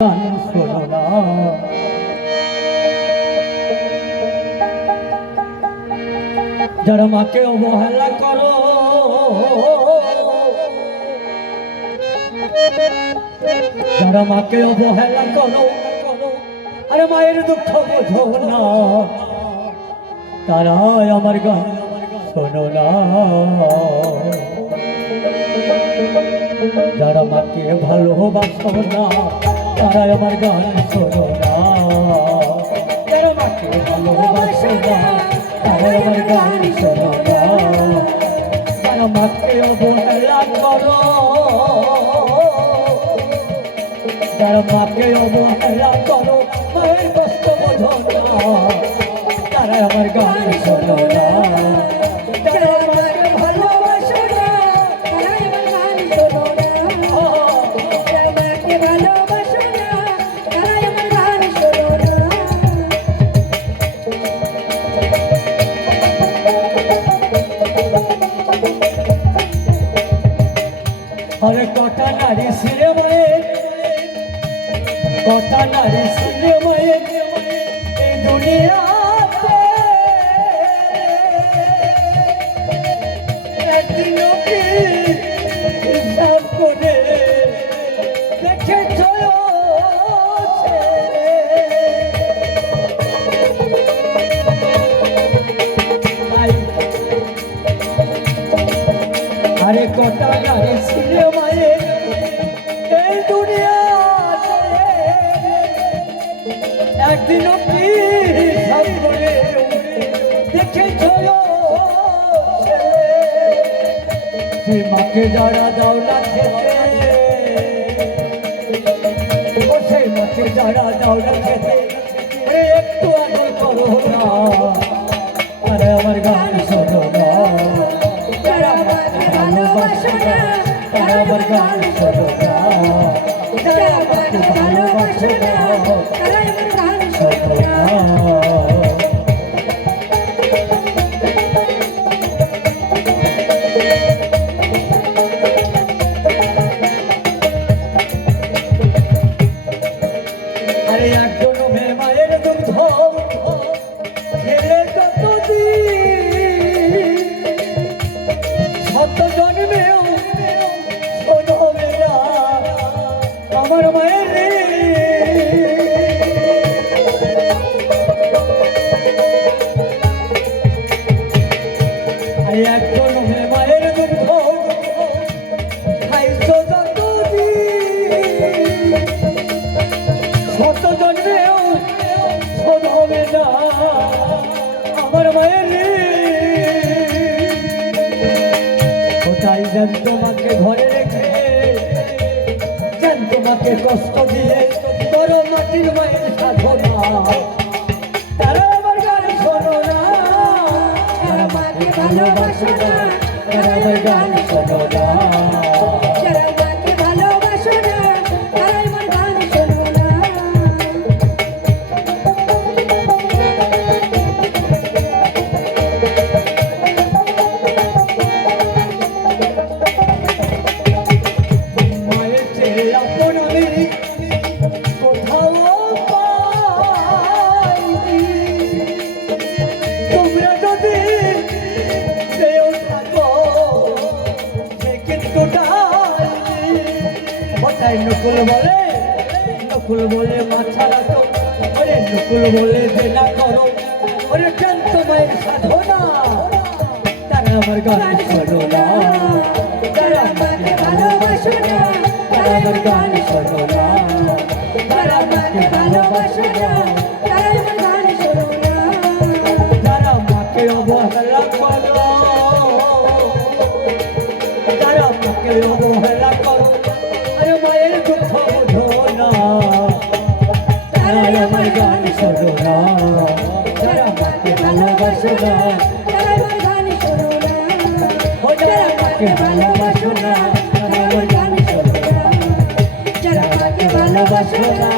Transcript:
গান শোনো না, যারা মাকে অবহেলা করো, যারা মাকে অবহেলা করো, আরে মায়ের দুঃখ বোঝো না, তারাই আমার গান শোনো না। যারা মাকে ভালোবাসো না, তারাই আমার গান শোনো না। যারা মাকে ভালোবাসো না, তারাই আমার গান শোনো না। যারা মাকে অবহেলা করো, যারা মাকে অবহেলা করো, মায়ের কষ্ট বোঝো না, তারাই আমার গান শোনো না। আরে কটা নারী ছিলে মায়ের, কটা নারী ছিলে মায়ের এই দুনিয়াতে, একদিন কি হিসাব করে দেখেছ? আরে কটা নারী ছিলে মায়ের এই দুনিয়াতে, একদিনও কি হিসাব করে দেখেছ? সে মাকে যারা দাও না খেতে, ও সেই মাকে যারা দাও না খেতে, একটু আদর করো না, আরে আমার গান শোনো না। যারা মাকে ভালোবাসো না, তারা আমার গান শোনো না। যারা মাকে ভালোবাসো না, তারা আমার গান শোনো না। আরে একজন মেয়ে মায়ের দুগ্ধ খেলে কতদিন, শত জন্মেও শোধবে না আমার মায়ের। আরে একজন মেয়ে মায়ের দুগ্ধ খাইছ যতদিন, শত জন্মেও শোধ হবে না আমার মায়ের। কোথায় যেন তোমাকে ঘরে রেখে, যেন তোমাকে কষ্ট দিয়ে তোর মাটির মায়ের সাধনা, তারা আমার গান শোনো না। যারা মাকে ভালোবাসো না, তারা আমার গান শোনো না। নকুল বলে, নকুল বলে মাথা রাখো, ওরে নকুল বলে দেনা করো, ওরে কেন তোমায় সাধনা, তারা আমার গান শোনো না। যারা মাকে ভালোবাসো না, তারা আমার গান শোনো না। যারা মাকে ভালোবাসো না, তারা আমার গান শোনো না। যারা মাকে অবহেলা করো, যারা মাকে অবহেলা করো, আরে মায়ের দুঃখ বোঝো না, তারাই আমার গান শোনো না। যারা মাকে ভালোবাসো না, তারা আমার গান শোনো না। ও যারা মাকে ভালোবাসো না, তারা আমার গান শোনো না। যারা মাকে ভালোবাসো না।